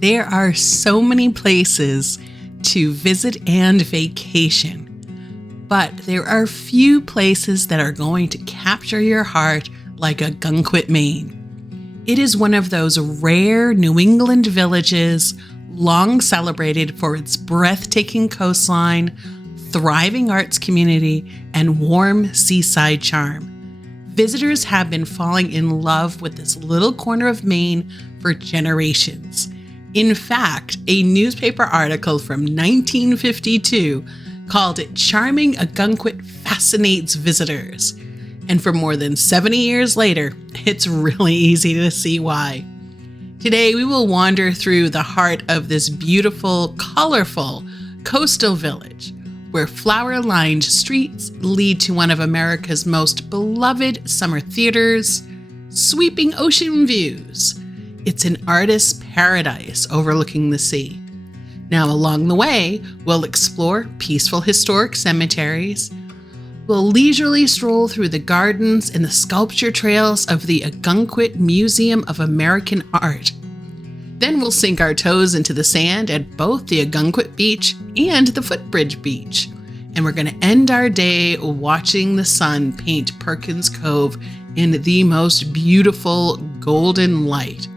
There are so many places to visit and vacation, but there are few places that are going to capture your heart like Ogunquit, Maine. It is one of those rare New England villages long celebrated for its breathtaking coastline, thriving arts community, and warm seaside charm. Visitors have been falling in love with this little corner of Maine for generations. In fact, a newspaper article from 1952 called it "Charming Ogunquit Fascinates Visitors." And for more than 70 years later, it's really easy to see why. Today, we will wander through the heart of this beautiful, colorful coastal village, where flower-lined streets lead to one of America's most beloved summer theaters, sweeping ocean views. It's an artist's paradise overlooking the sea. Now, along the way, we'll explore peaceful historic cemeteries. We'll leisurely stroll through the gardens and the sculpture trails of the Ogunquit Museum of American Art. Then we'll sink our toes into the sand at both the Ogunquit Beach and the Footbridge Beach. And we're going to end our day watching the sun paint Perkins Cove in the most beautiful golden light.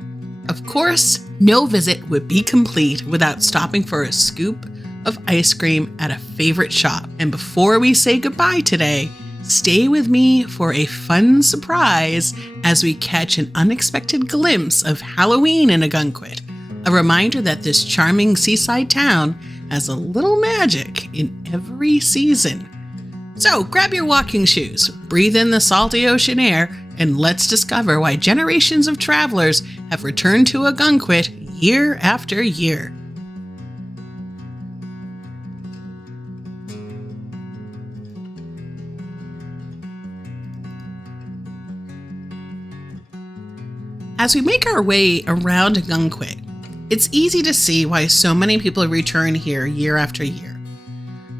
Of course, no visit would be complete without stopping for a scoop of ice cream at a favorite shop. And before we say goodbye today, stay with me for a fun surprise as we catch an unexpected glimpse of Halloween in Ogunquit, a reminder that this charming seaside town has a little magic in every season. So grab your walking shoes, breathe in the salty ocean air, and let's discover why generations of travelers have returned to Ogunquit year after year. As we make our way around Ogunquit, it's easy to see why so many people return here year after year.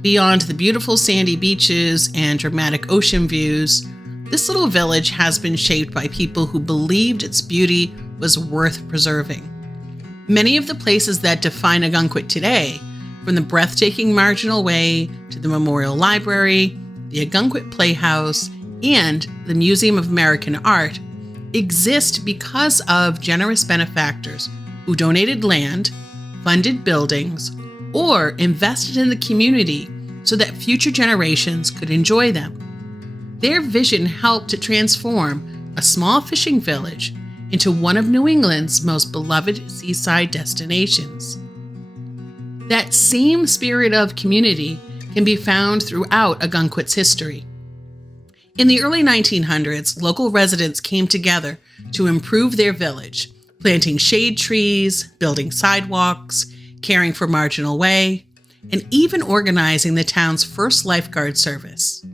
Beyond the beautiful sandy beaches and dramatic ocean views, this little village has been shaped by people who believed its beauty was worth preserving. Many of the places that define Ogunquit today, from the breathtaking Marginal Way to the Memorial Library, the Ogunquit Playhouse, and the Museum of American Art, exist because of generous benefactors who donated land, funded buildings, or invested in the community so that future generations could enjoy them. Their vision helped to transform a small fishing village into one of New England's most beloved seaside destinations. That same spirit of community can be found throughout Ogunquit's history. In the early 1900s, local residents came together to improve their village, planting shade trees, building sidewalks, caring for Marginal Way, and even organizing the town's first lifeguard service.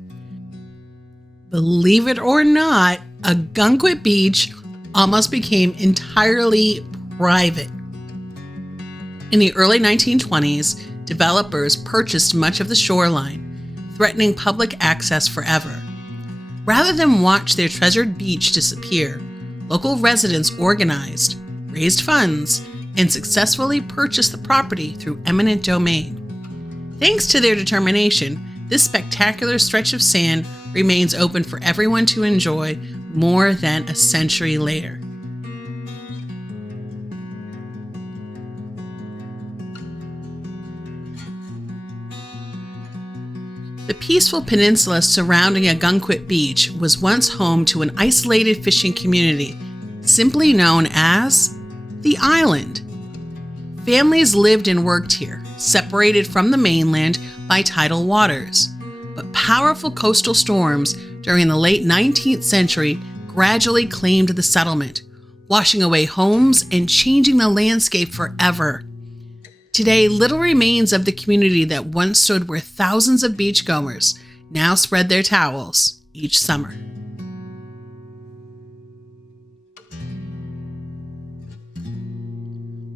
Believe it or not, Ogunquit Beach almost became entirely private. In the early 1920s, developers purchased much of the shoreline, threatening public access forever. Rather than watch their treasured beach disappear, local residents organized, raised funds, and successfully purchased the property through eminent domain. Thanks to their determination, this spectacular stretch of sand remains open for everyone to enjoy more than a century later. The peaceful peninsula surrounding Ogunquit Beach was once home to an isolated fishing community, simply known as the Island. Families lived and worked here, separated from the mainland by tidal waters. But powerful coastal storms during the late 19th century gradually claimed the settlement, washing away homes and changing the landscape forever. Today, little remains of the community that once stood where thousands of beachgoers now spread their towels each summer.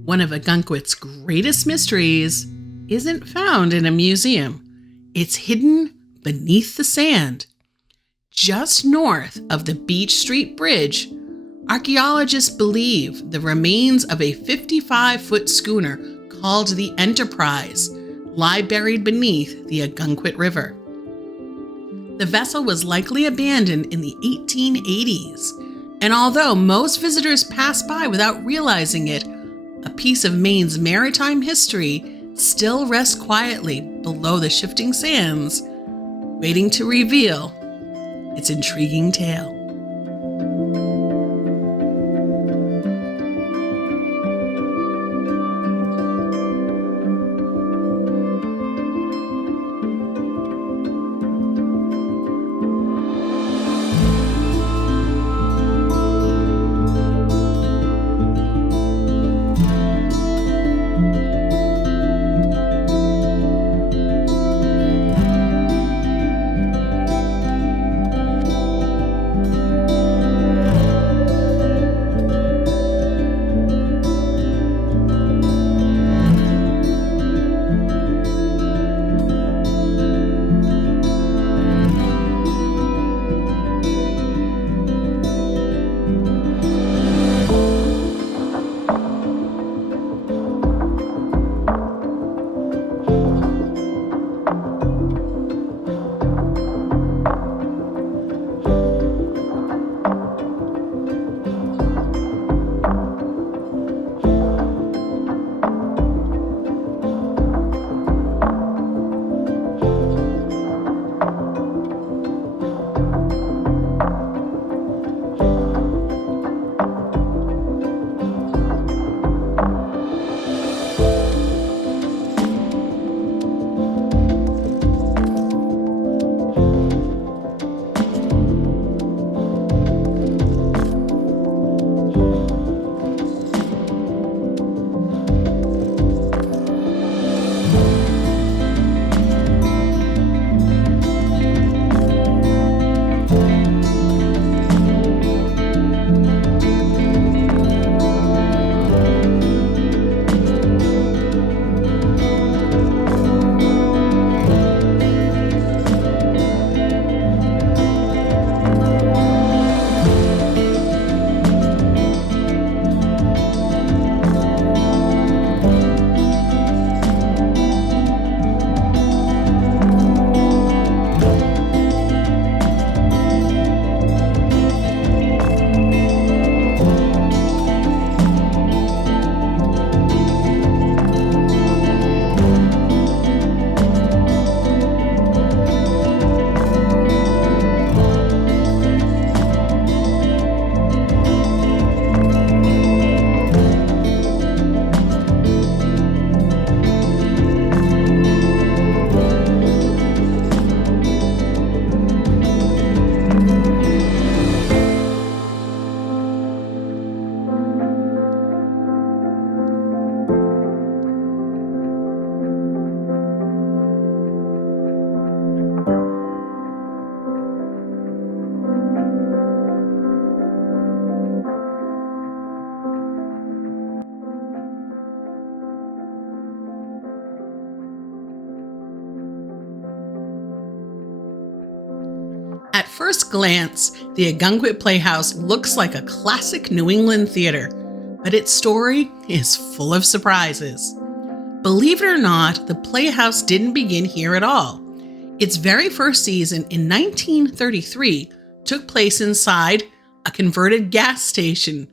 One of Ogunquit's greatest mysteries isn't found in a museum. It's hidden beneath the sand. Just north of the Beach Street Bridge Archaeologists believe the remains of a 55-foot schooner called the Enterprise lie buried beneath the Ogunquit River. The vessel was likely abandoned in the 1880s, and although most visitors pass by without realizing it, a piece of Maine's maritime history still rests quietly below the shifting sands, waiting to reveal its intriguing tale. At first glance, the Ogunquit Playhouse looks like a classic New England theater, but its story is full of surprises. Believe it or not, the Playhouse didn't begin here at all. Its very first season in 1933 took place inside a converted gas station,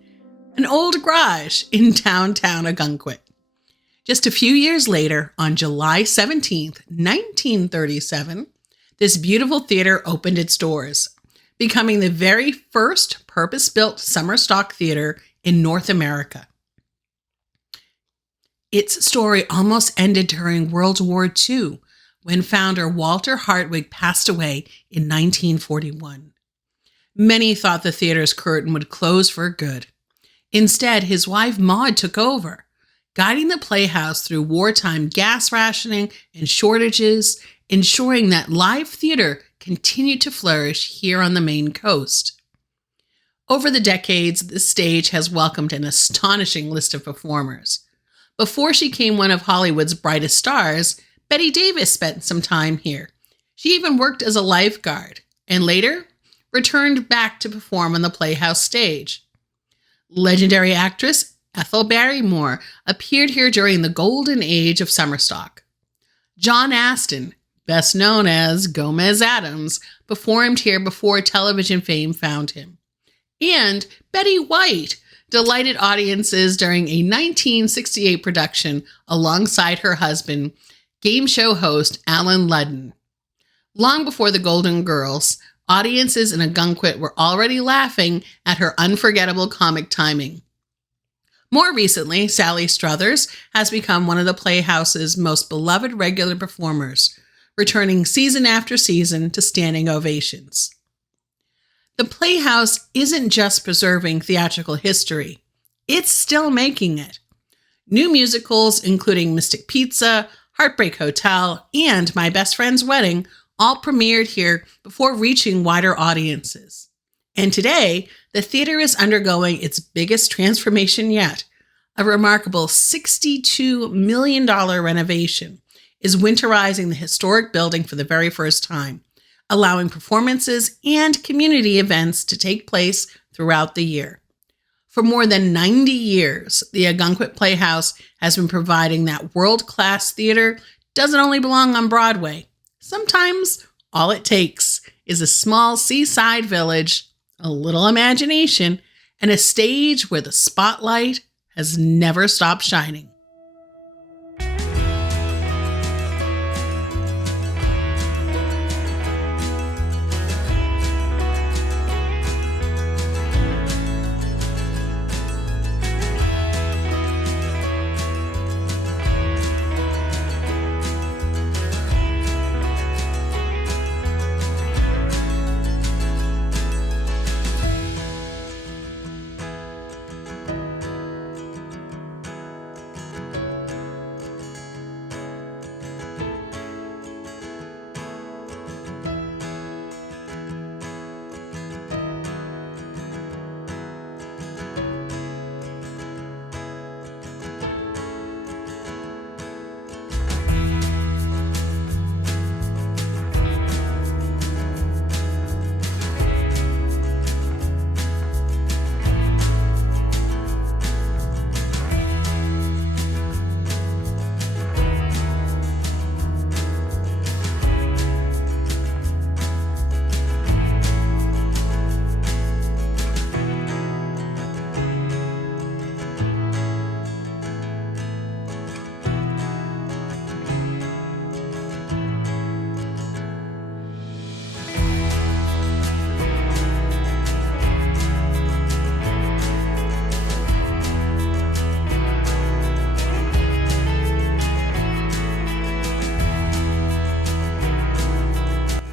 an old garage in downtown Ogunquit. Just a few years later, on July 17th, 1937, this beautiful theater opened its doors, becoming the very first purpose-built summer stock theater in North America. Its story almost ended during World War II, when founder Walter Hartwig passed away in 1941. Many thought the theater's curtain would close for good. Instead, his wife Maud took over, guiding the Playhouse through wartime gas rationing and shortages, ensuring that live theater continued to flourish here on the Maine coast. Over the decades, the stage has welcomed an astonishing list of performers. Before she became one of Hollywood's brightest stars, Bette Davis spent some time here. She even worked as a lifeguard, and later returned back to perform on the Playhouse stage. Legendary actress Ethel Barrymore appeared here during the golden age of summer stock. John Astin, best known as Gomez Addams, performed here before television fame found him. And Betty White delighted audiences during a 1968 production alongside her husband, game show host Alan Ludden. Long before the Golden Girls, audiences in Ogunquit were already laughing at her unforgettable comic timing. More recently, Sally Struthers has become one of the Playhouse's most beloved regular performers, returning season after season to standing ovations. The Playhouse isn't just preserving theatrical history, it's still making it. New musicals, including Mystic Pizza, Heartbreak Hotel, and My Best Friend's Wedding, all premiered here before reaching wider audiences. And today, the theater is undergoing its biggest transformation yet. A remarkable $62 million renovation is winterizing the historic building for the very first time, allowing performances and community events to take place throughout the year. For more than 90 years, the Ogunquit Playhouse has been providing that world-class theater doesn't only belong on Broadway. Sometimes all it takes is a small seaside village, a little imagination, and a stage where the spotlight has never stopped shining.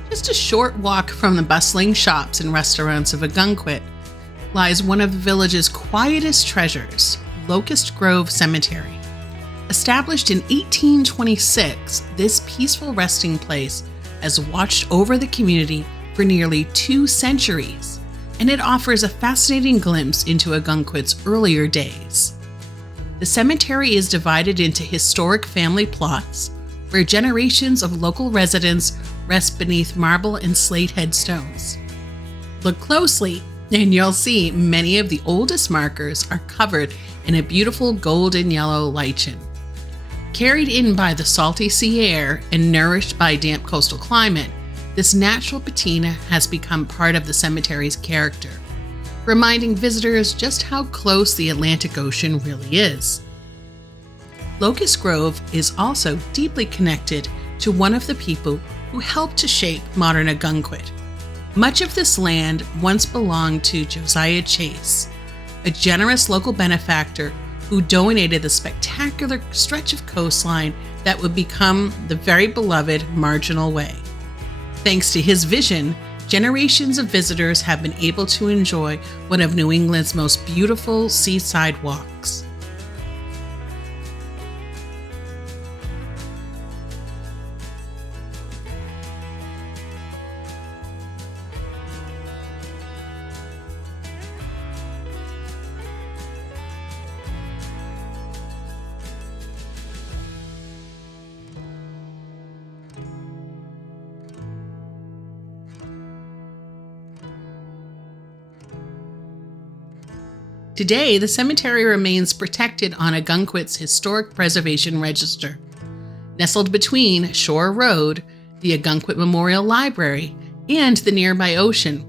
Just a short walk from the bustling shops and restaurants of Ogunquit lies one of the village's quietest treasures, Locust Grove Cemetery. Established in 1826, this peaceful resting place has watched over the community for nearly 2 centuries, and it offers a fascinating glimpse into Ogunquit's earlier days. The cemetery is divided into historic family plots where generations of local residents rest beneath marble and slate headstones. Look closely, and you'll see many of the oldest markers are covered in a beautiful golden yellow lichen. Carried in by the salty sea air and nourished by damp coastal climate, this natural patina has become part of the cemetery's character, reminding visitors just how close the Atlantic Ocean really is. Locust Grove is also deeply connected to one of the people who helped to shape modern Ogunquit. Much of this land once belonged to Josiah Chase, a generous local benefactor who donated the spectacular stretch of coastline that would become the very beloved Marginal Way. Thanks to his vision, generations of visitors have been able to enjoy one of New England's most beautiful seaside walks. Today, the cemetery remains protected on Ogunquit's Historic Preservation Register. Nestled between Shore Road, the Ogunquit Memorial Library, and the nearby ocean,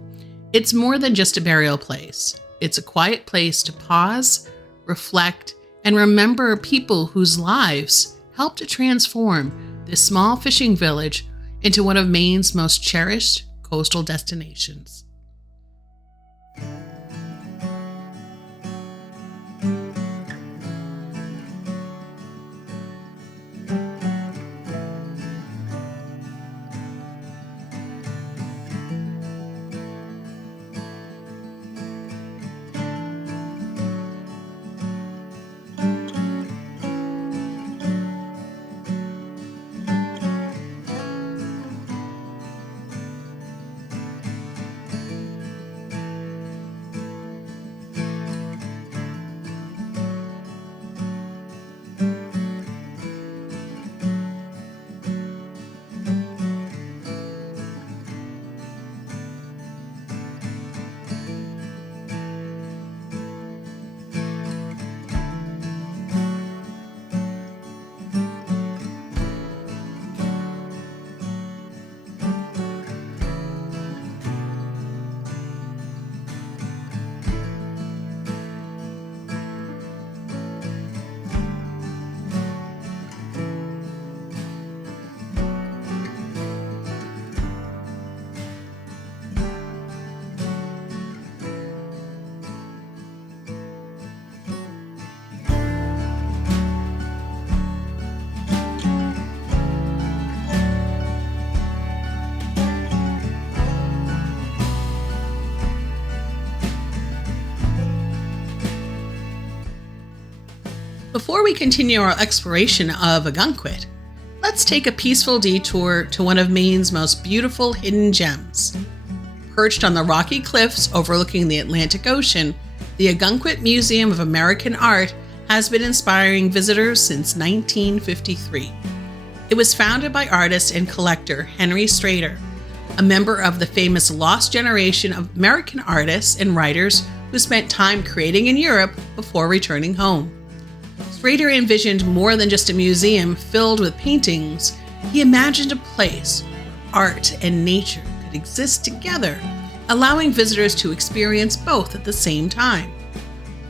it's more than just a burial place. It's a quiet place to pause, reflect, and remember people whose lives helped to transform this small fishing village into one of Maine's most cherished coastal destinations. Before we continue our exploration of Ogunquit, let's take a peaceful detour to one of Maine's most beautiful hidden gems. Perched on the rocky cliffs overlooking the Atlantic Ocean, the Ogunquit Museum of American Art has been inspiring visitors since 1953. It was founded by artist and collector Henry Strader, a member of the famous lost generation of American artists and writers who spent time creating in Europe before returning home. Strader envisioned more than just a museum filled with paintings. He imagined a place where art and nature could exist together, allowing visitors to experience both at the same time.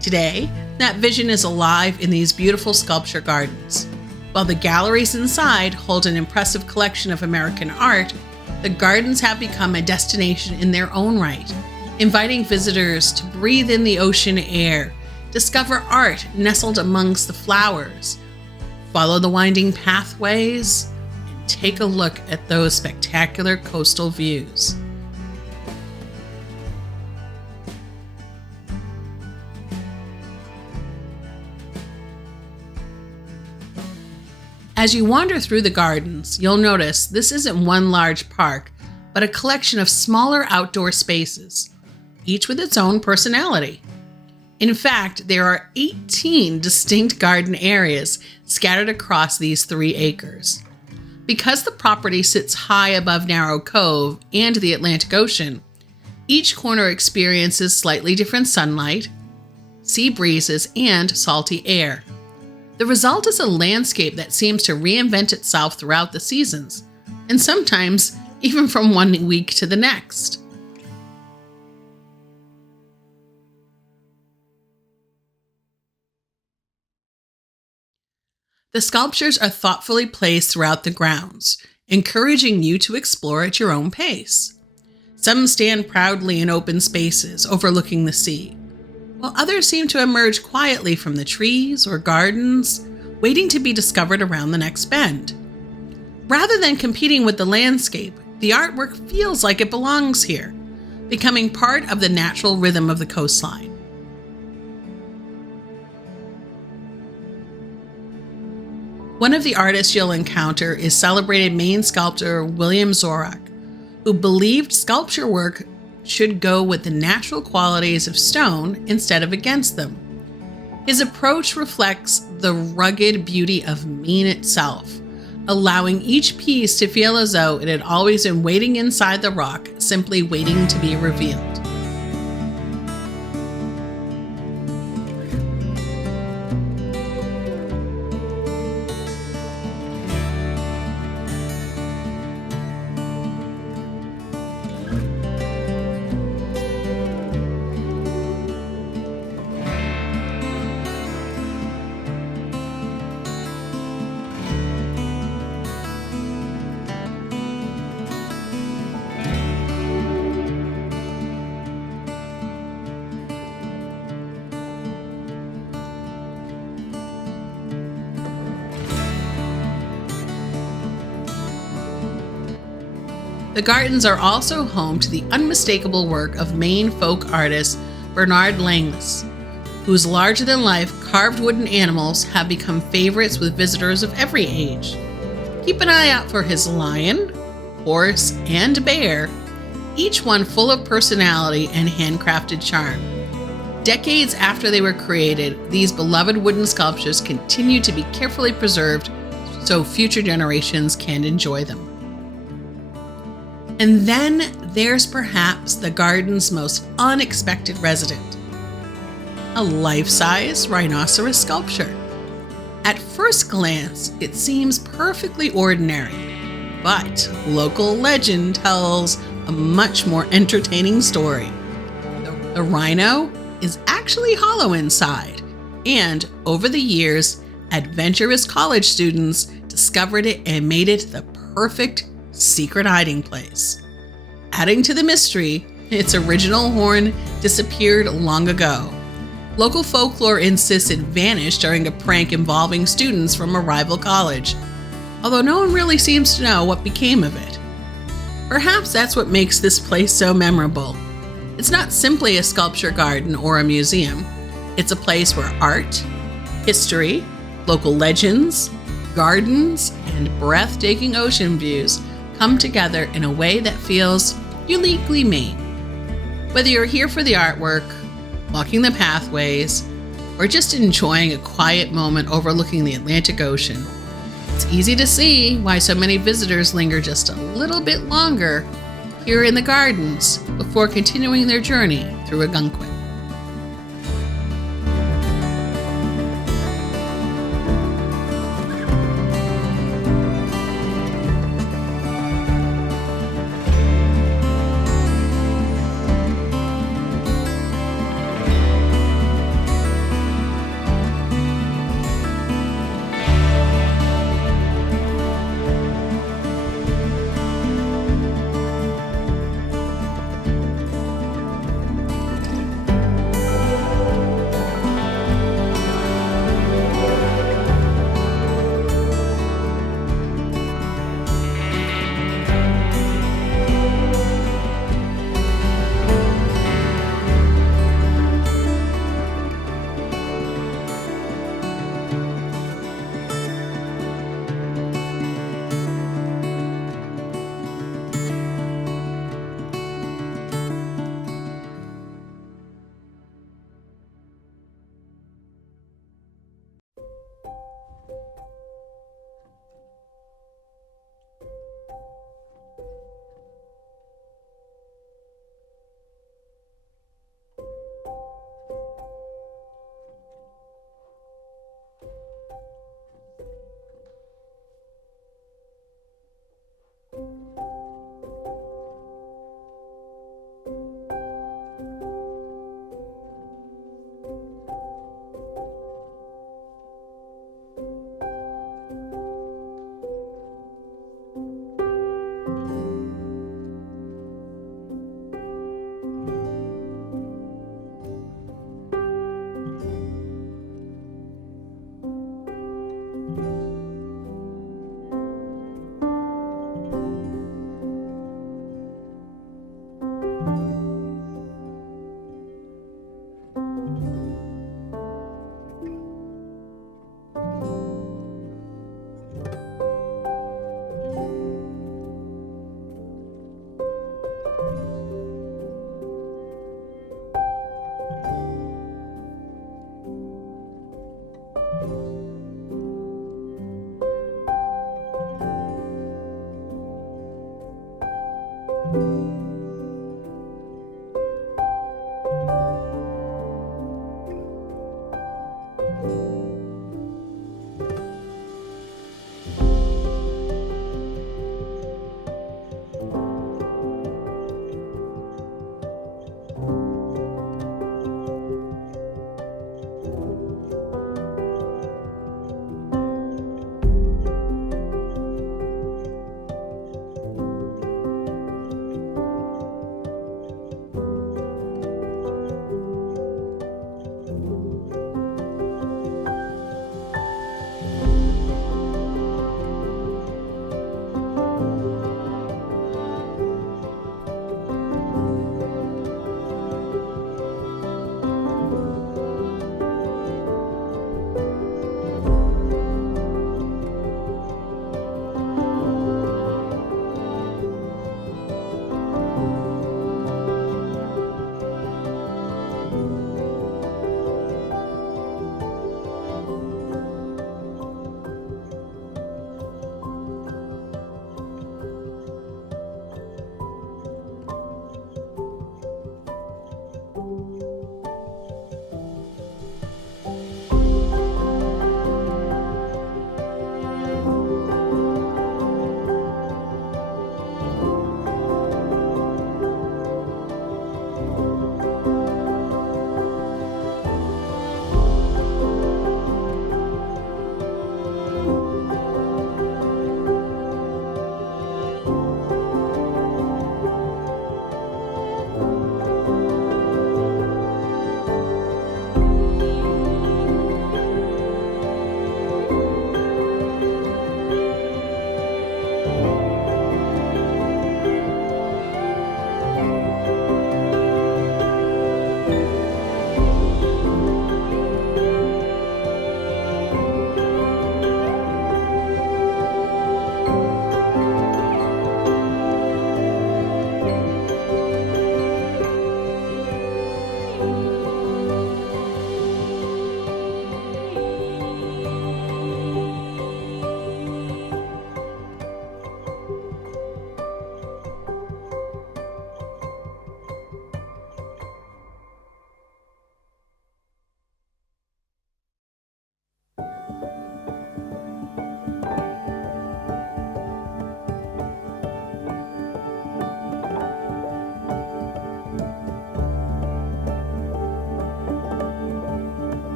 Today, that vision is alive in these beautiful sculpture gardens. While the galleries inside hold an impressive collection of American art, the gardens have become a destination in their own right, inviting visitors to breathe in the ocean air, discover art nestled amongst the flowers, follow the winding pathways, and take a look at those spectacular coastal views. As you wander through the gardens, you'll notice this isn't one large park, but a collection of smaller outdoor spaces, each with its own personality. In fact, there are 18 distinct garden areas scattered across these 3 acres. Because the property sits high above Narrow Cove and the Atlantic Ocean, each corner experiences slightly different sunlight, sea breezes, and salty air. The result is a landscape that seems to reinvent itself throughout the seasons, and sometimes even from one week to the next. The sculptures are thoughtfully placed throughout the grounds, encouraging you to explore at your own pace. Some stand proudly in open spaces overlooking the sea, while others seem to emerge quietly from the trees or gardens, waiting to be discovered around the next bend. Rather than competing with the landscape, the artwork feels like it belongs here, becoming part of the natural rhythm of the coastline. One of the artists you'll encounter is celebrated Maine sculptor William Zorak, who believed sculpture work should go with the natural qualities of stone instead of against them. His approach reflects the rugged beauty of Maine itself, allowing each piece to feel as though it had always been waiting inside the rock, simply waiting to be revealed. The gardens are also home to the unmistakable work of Maine folk artist Bernard Langlis, whose larger-than-life carved wooden animals have become favorites with visitors of every age. Keep an eye out for his lion, horse, and bear, each one full of personality and handcrafted charm. Decades after they were created, these beloved wooden sculptures continue to be carefully preserved so future generations can enjoy them. And then there's perhaps the garden's most unexpected resident, a life-size rhinoceros sculpture. At first glance, it seems perfectly ordinary, but local legend tells a much more entertaining story. The rhino is actually hollow inside, and over the years, adventurous college students discovered it and made it the perfect secret hiding place. Adding to the mystery, its original horn disappeared long ago. Local folklore insists it vanished during a prank involving students from a rival college, although no one really seems to know what became of it. Perhaps that's what makes this place so memorable. It's not simply a sculpture garden or a museum. It's a place where art, history, local legends, gardens, and breathtaking ocean views come together in a way that feels uniquely Maine. Whether you're here for the artwork, walking the pathways, or just enjoying a quiet moment overlooking the Atlantic Ocean, it's easy to see why so many visitors linger just a little bit longer here in the gardens before continuing their journey through Ogunquit.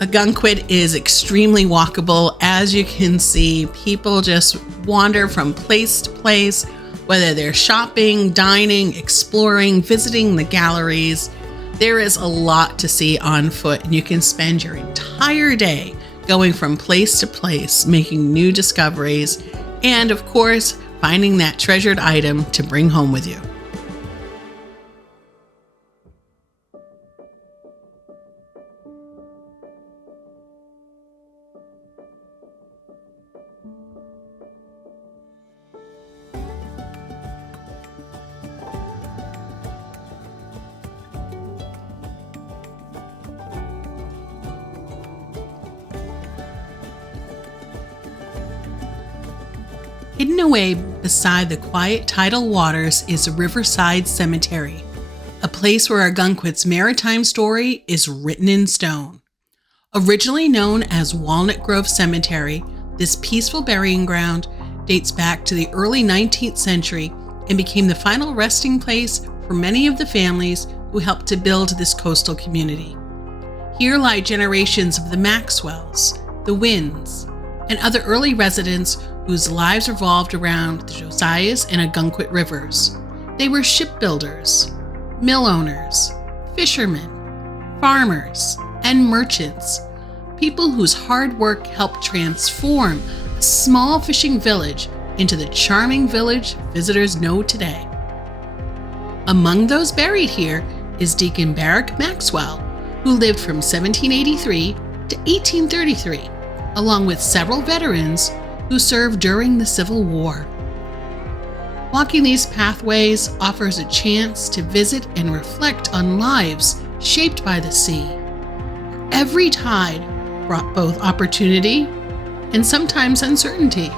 Ogunquit is extremely walkable. As you can see, people just wander from place to place, whether they're shopping, dining, exploring, visiting the galleries. There is a lot to see on foot, and you can spend your entire day going from place to place, making new discoveries, and of course, finding that treasured item to bring home with you. Hidden away beside the quiet tidal waters is Riverside Cemetery, a place where Ogunquit's maritime story is written in stone. Originally known as Walnut Grove Cemetery, this peaceful burying ground dates back to the early 19th century and became the final resting place for many of the families who helped to build this coastal community. Here lie generations of the Maxwells, the Winns, and other early residents whose lives revolved around the Josiahs and Ogunquit rivers. They were shipbuilders, mill owners, fishermen, farmers, and merchants, people whose hard work helped transform a small fishing village into the charming village visitors know today. Among those buried here is Deacon Barrack Maxwell, who lived from 1783 to 1833, along with several veterans who served during the Civil War. Walking these pathways offers a chance to visit and reflect on lives shaped by the sea. Every tide brought both opportunity and sometimes uncertainty.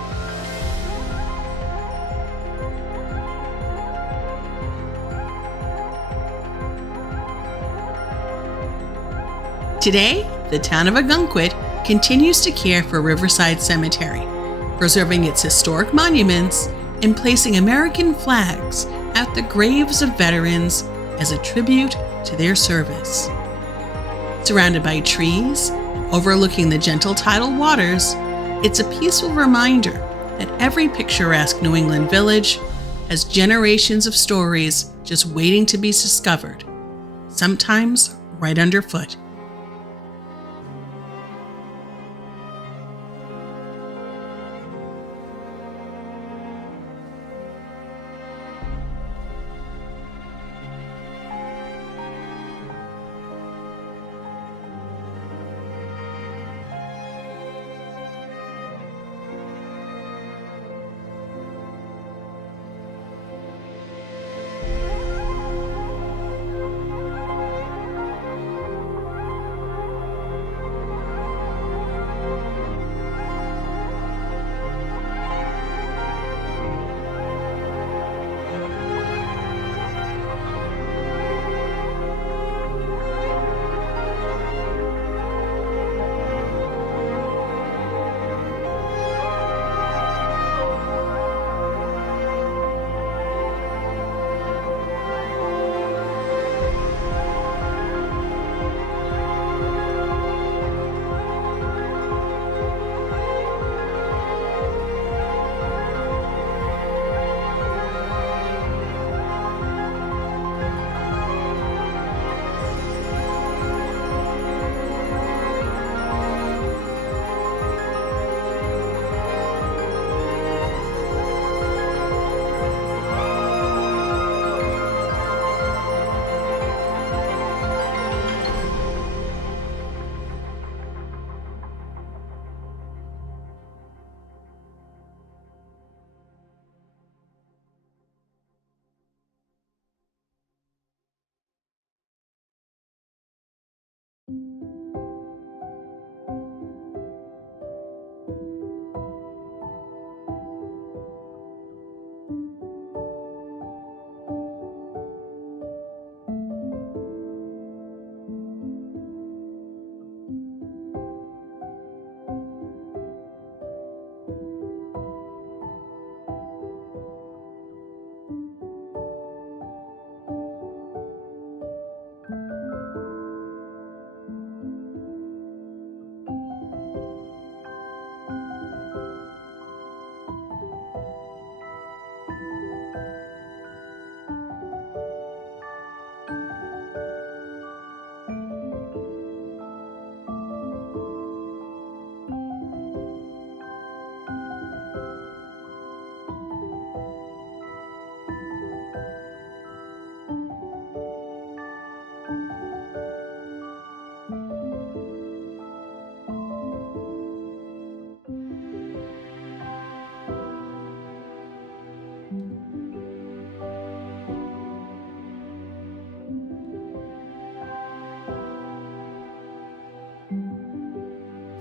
Today, the town of Ogunquit continues to care for Riverside Cemetery, preserving its historic monuments and placing American flags at the graves of veterans as a tribute to their service. Surrounded by trees, overlooking the gentle tidal waters, it's a peaceful reminder that every picturesque New England village has generations of stories just waiting to be discovered, sometimes right underfoot.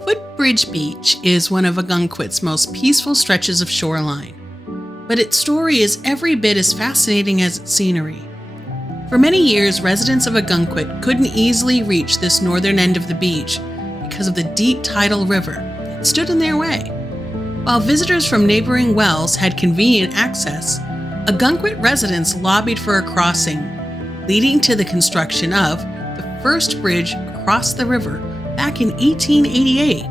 Footbridge Beach is one of Ogunquit's most peaceful stretches of shoreline, but its story is every bit as fascinating as its scenery. For many years, residents of Ogunquit couldn't easily reach this northern end of the beach because of the deep tidal river that stood in their way. While visitors from neighboring wells had convenient access, Ogunquit residents lobbied for a crossing, leading to the construction of the first bridge across the river back in 1888.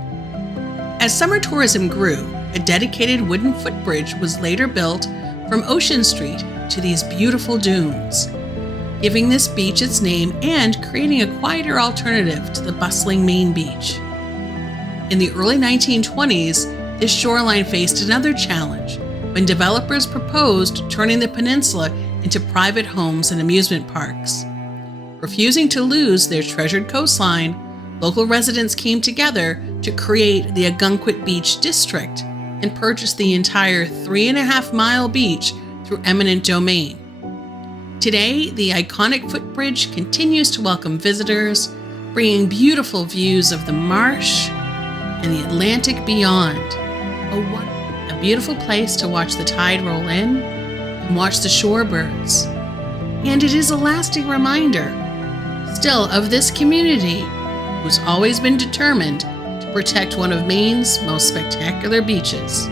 As summer tourism grew, a dedicated wooden footbridge was later built from Ocean Street to these beautiful dunes, giving this beach its name and creating a quieter alternative to the bustling Maine beach. In the early 1920s, this shoreline faced another challenge when developers proposed turning the peninsula into private homes and amusement parks. Refusing to lose their treasured coastline, local residents came together to create the Ogunquit Beach District and purchase the entire 3.5-mile beach through eminent domain. Today, the iconic footbridge continues to welcome visitors, bringing beautiful views of the marsh and the Atlantic beyond. A beautiful place to watch the tide roll in and watch the shorebirds. And it is a lasting reminder, still, of this community who's always been determined to protect one of Maine's most spectacular beaches.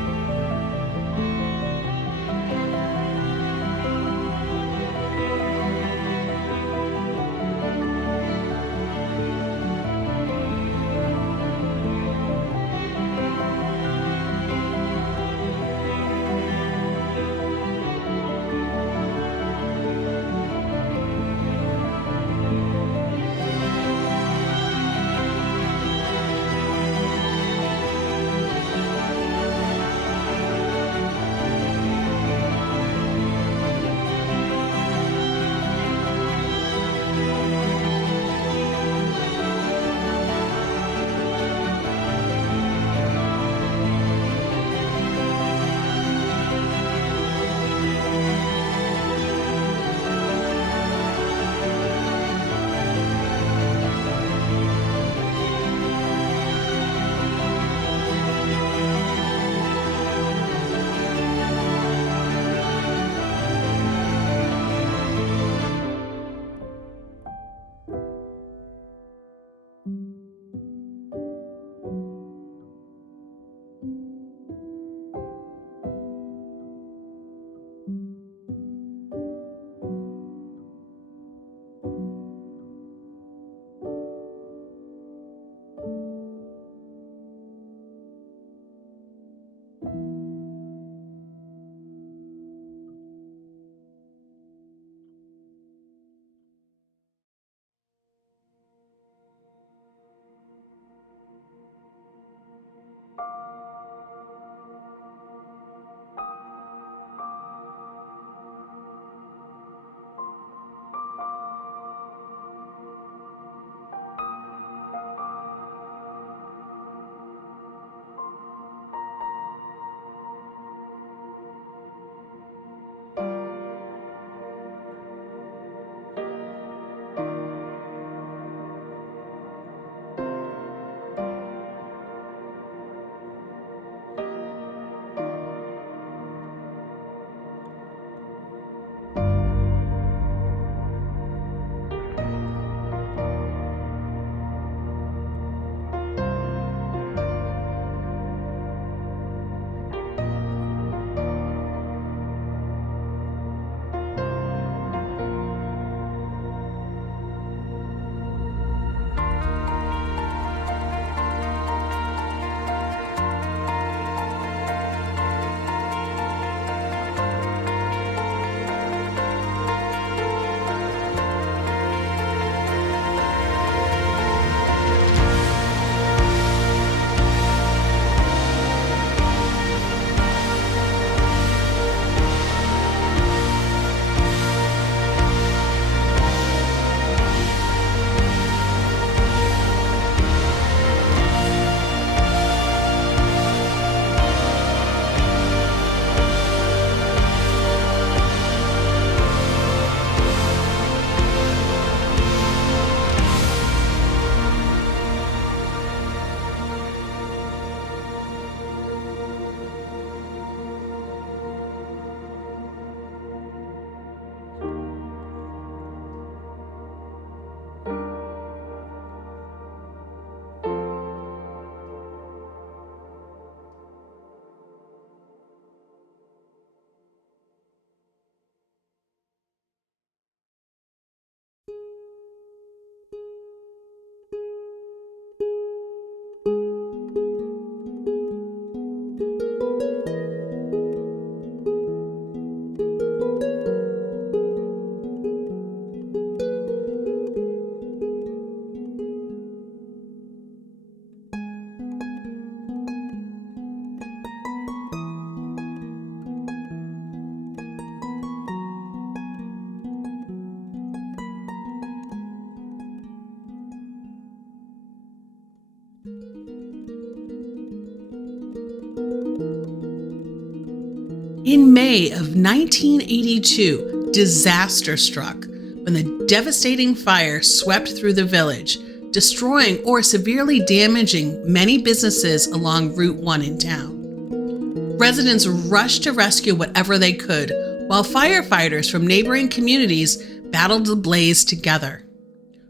In May of 1982, disaster struck when the devastating fire swept through the village, destroying or severely damaging many businesses along Route 1 in town. Residents rushed to rescue whatever they could, while firefighters from neighboring communities battled the blaze together.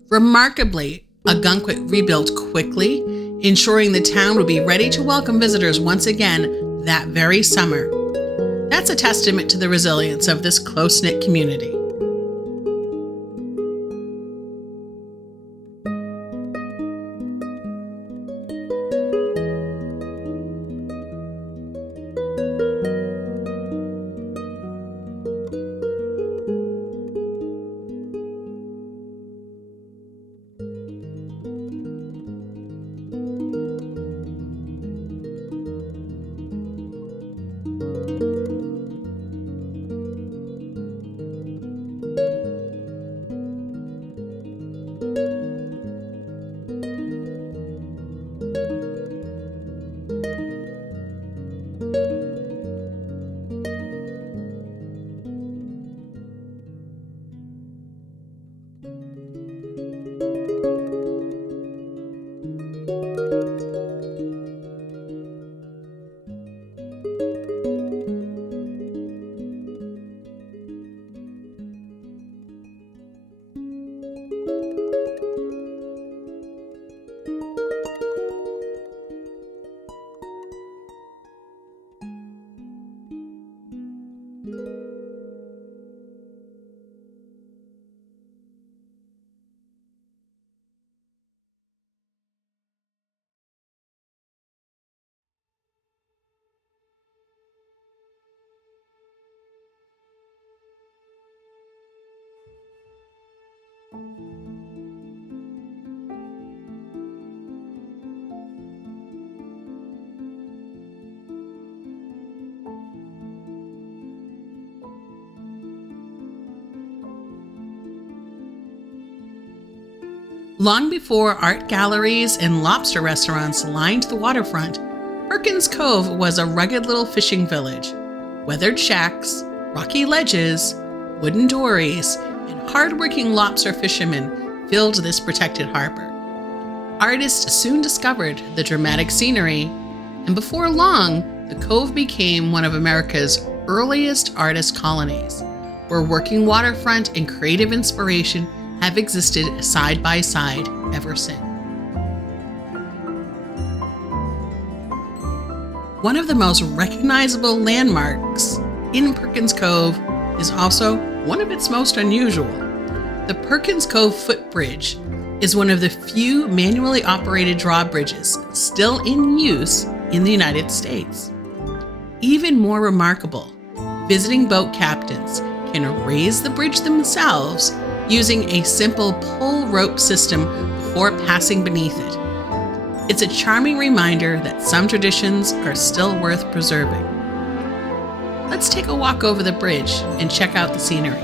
Remarkably, Ogunquit rebuilt quickly, ensuring the town would be ready to welcome visitors once again that very summer. That's a testament to the resilience of this close-knit community. Long before art galleries and lobster restaurants lined the waterfront, Perkins Cove was a rugged little fishing village. Weathered shacks, rocky ledges, wooden dories, and hard-working lobster fishermen filled this protected harbor. Artists soon discovered the dramatic scenery, and before long, the cove became one of America's earliest artist colonies, where working waterfront and creative inspiration have existed side by side ever since. One of the most recognizable landmarks in Perkins Cove is also one of its most unusual. The Perkins Cove Footbridge is one of the few manually operated drawbridges still in use in the United States. Even more remarkable, visiting boat captains can raise the bridge themselves using a simple pull rope system before passing beneath it. It's a charming reminder that some traditions are still worth preserving. Let's take a walk over the bridge and check out the scenery.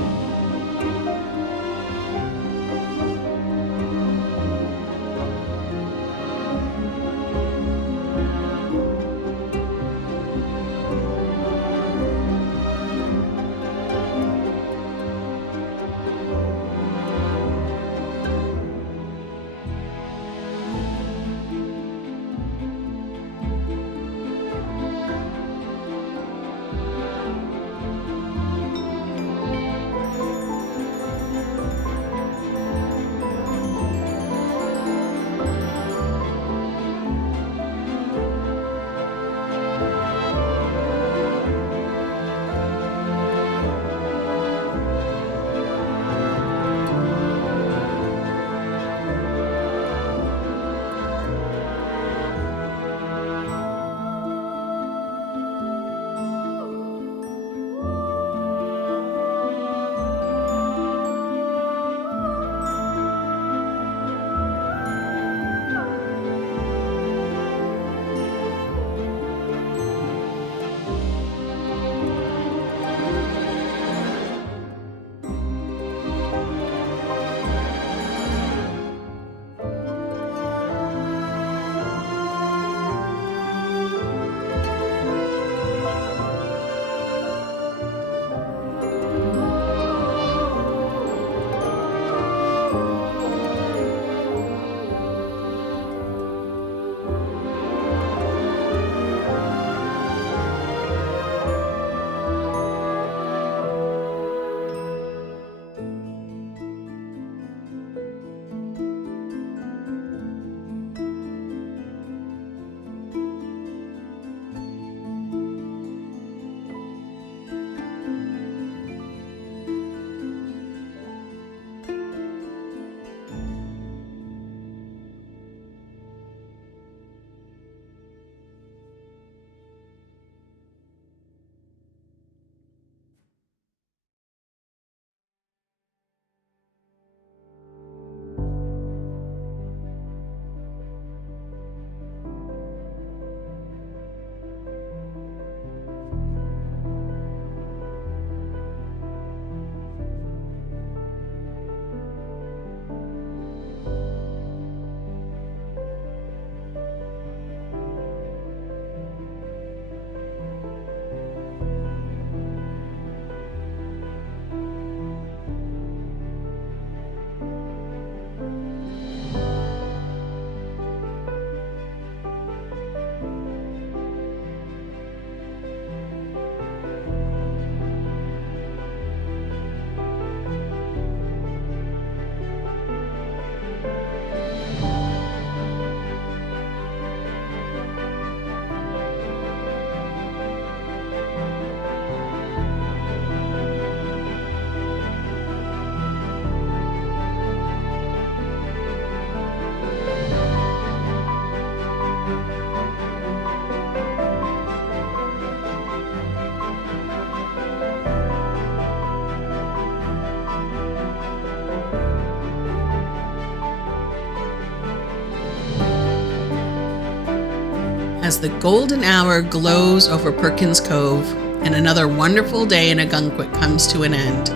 as the golden hour glows over Perkins Cove and another wonderful day in Ogunquit comes to an end.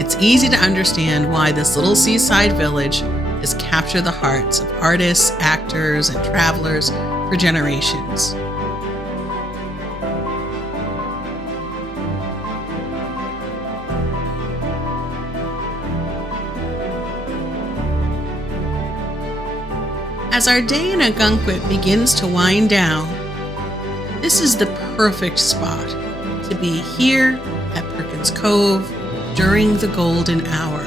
It's easy to understand why this little seaside village has captured the hearts of artists, actors, and travelers for generations. As our day in Ogunquit begins to wind down, this is the perfect spot to be here at Perkins Cove during the golden hour.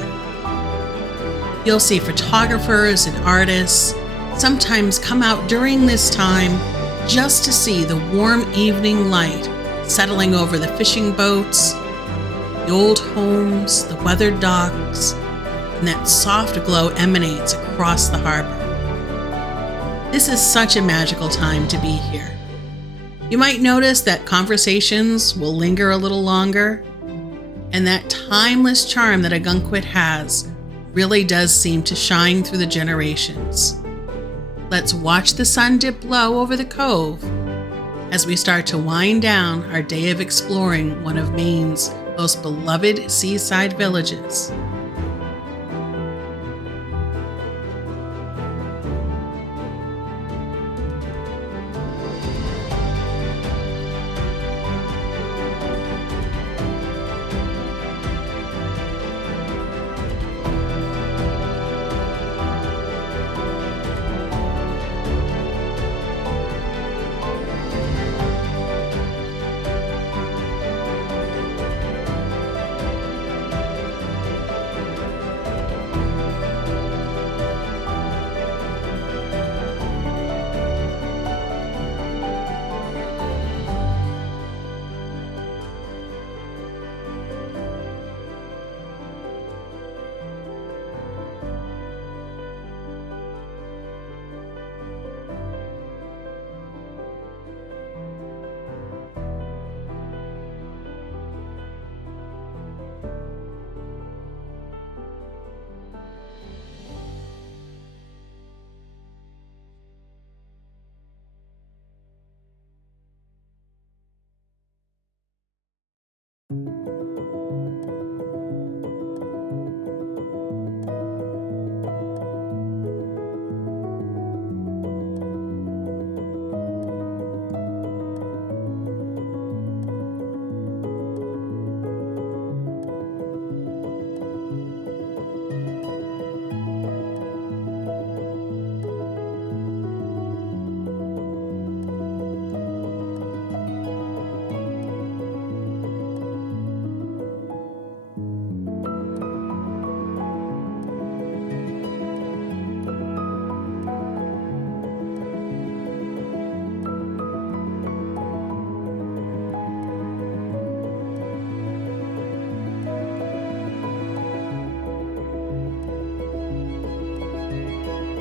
You'll see photographers and artists sometimes come out during this time just to see the warm evening light settling over the fishing boats, the old homes, the weathered docks, and that soft glow emanates across the harbor. This is such a magical time to be here. You might notice that conversations will linger a little longer, and that timeless charm that Ogunquit has really does seem to shine through the generations. Let's watch the sun dip low over the cove as we start to wind down our day of exploring one of Maine's most beloved seaside villages.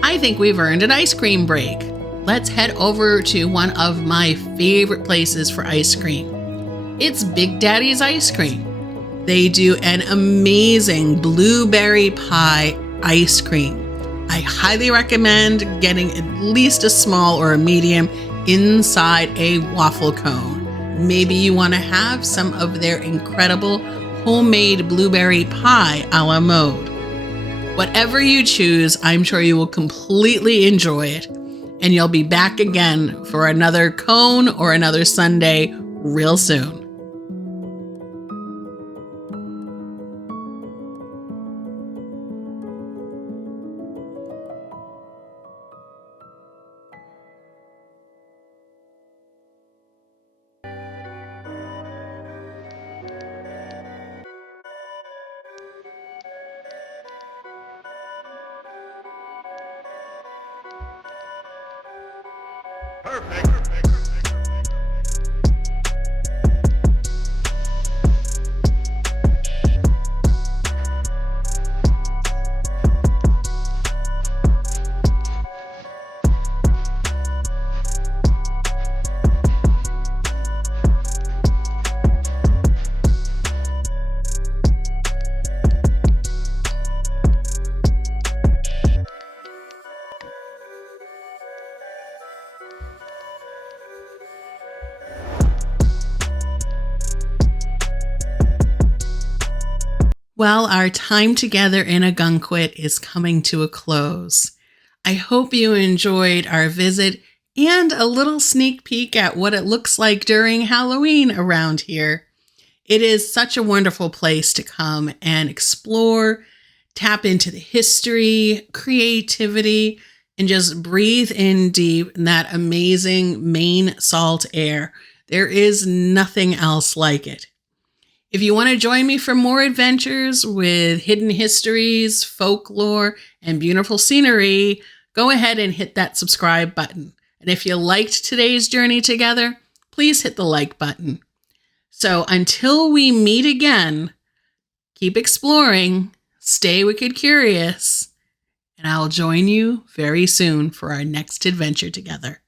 I think we've earned an ice cream break. Let's head over to one of my favorite places for ice cream. It's Big Daddy's Ice Cream. They do an amazing blueberry pie ice cream. I highly recommend getting at least a small or a medium inside a waffle cone. Maybe you want to have some of their incredible homemade blueberry pie a la mode. Whatever you choose, I'm sure you will completely enjoy it, and you'll be back again for another cone or another sundae real soon. Perfect. Well, our time together in Ogunquit is coming to a close. I hope you enjoyed our visit and a little sneak peek at what it looks like during Halloween around here. It is such a wonderful place to come and explore, tap into the history, creativity, and just breathe in deep in that amazing Maine salt air. There is nothing else like it. If you want to join me for more adventures with hidden histories, folklore, and beautiful scenery, go ahead and hit that subscribe button. And if you liked today's journey together, please hit the like button. So until we meet again, keep exploring, stay wicked curious, and I'll join you very soon for our next adventure together.